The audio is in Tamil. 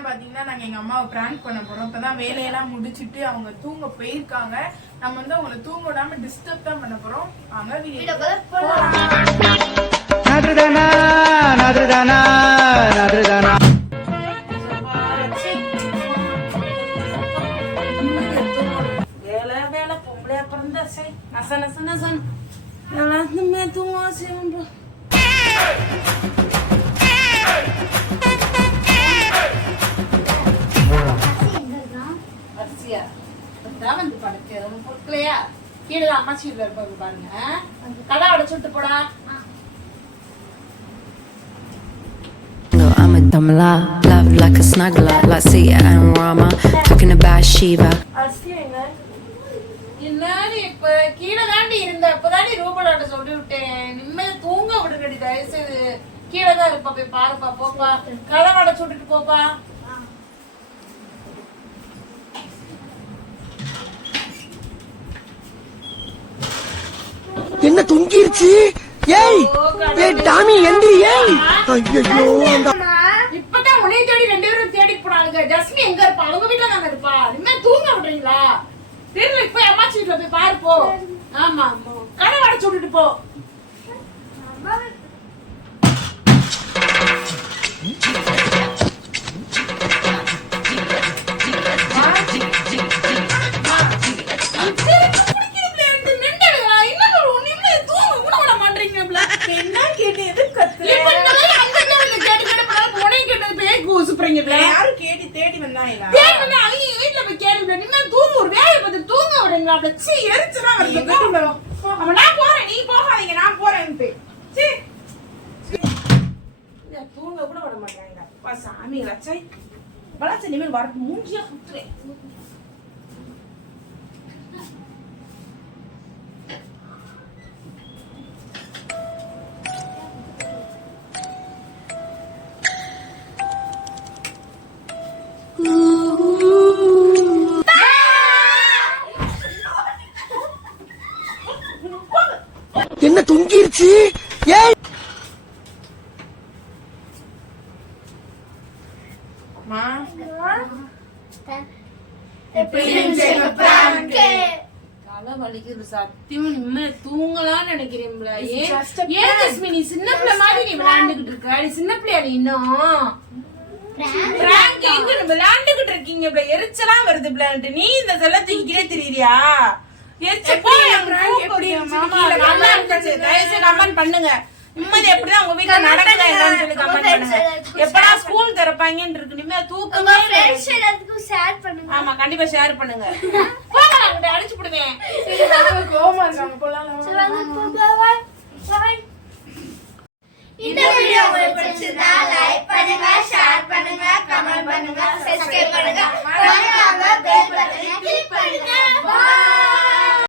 எல்லாம் பாத்தீங்கன்னா நாங்க எங்க அம்மாவை பிராங்க் பண்ண போறோம். இப்பதான் வேலையெல்லாம் முடிச்சிட்டு அவங்க தூங்க போயிருக்காங்க. நம்ம வந்து அவங்கள தூங்க விடாம டிஸ்டர்ப் தான் பண்ண போறோம். வாங்க வீடியோ போலாம். நாதுதானா நாதுதானா நாதுதானா வேலை வேலை பொம்பளையா பிறந்தா சரி நச நச நசன் எல்லாத்துமே தூங்க செய்வோம். அரிசியா வந்து படுக்க பொருட்களையா கீழே அம்மா சீட்ல இருப்பாங்க பாருங்க. கடை உடைச்சுட்டு போடா. I'm a dumb love like a snuggler, like Sia and Rama, talking about Shiva. என்னடி இப்ப கீழே தாண்டி இருந்த அப்பதாண்டி ரூபலாட்ட சொல்லி விட்டேன். நிம்மதி தூங்க விடுங்கடி தயவுசெய்து. கீழே தான் இருப்பா, போய் பாருப்பா. போப்பா, கடை உடைச்சுட்டு போப்பா. என்ன தொங்கிருச்சு? ஏய் ஏய் டாமி எந்திரி. ஏய் ஐயோ இப்பதான் உன்னை தேடி 2 பேரும் தேடி போறாங்க. ஜஸ்மி எங்க இருப்பா? அவங்க வீட்டுல தானே இருப்பா. நிம்மதி தூங்க விடுறீங்களா? தெரியல, போய் அம்மா சீட்ல போய் பாரு போ. ஆமா கடை உடைச்சுட்டு போ. தூங்க கூட விட மாட்டாங்க. சாமி லட்சை வளர்ச்சி இனிமேல் வர மூஞ்சியா குத்துறேன். என்ன தொங்கிருச்சு? ஏய் மா தலை வலிக்குது சத்தியமா. நிம்மதி தூங்கலாம்னு நினைக்கிறேன்ல. ஏன் ஜஸ்மி நீ சின்ன பிள்ளை மாதிரி நீ விளையாண்டுகிட்டு இருக்க? நீ சின்ன பிள்ளையா நீ இன்னும்? பிராங்க் எங்க விளையாண்டுகிட்டு இருக்கீங்க? எரிச்சலா வருது பிளான்ட்டு. நீ இந்த செல்ல தூக்கிட்டே திரியா? கமெண்ட் பண்ணுங்க. நிம்மதி எப்படிதான் உங்க வீட்டுல நடக்குதா என்னன்னு சொல்லி கமெண்ட் பண்ணுங்க. எப்படா ஸ்கூல் திறப்பாங்கன்னு இருக்கு. நிம்மதி தூக்கமே. ஆமா கண்டிப்பா ஷேர் பண்ணுங்க. போங்க, நான் அடிச்சு விடுவேன். கோவமா இருக்காங்க. போலாம்.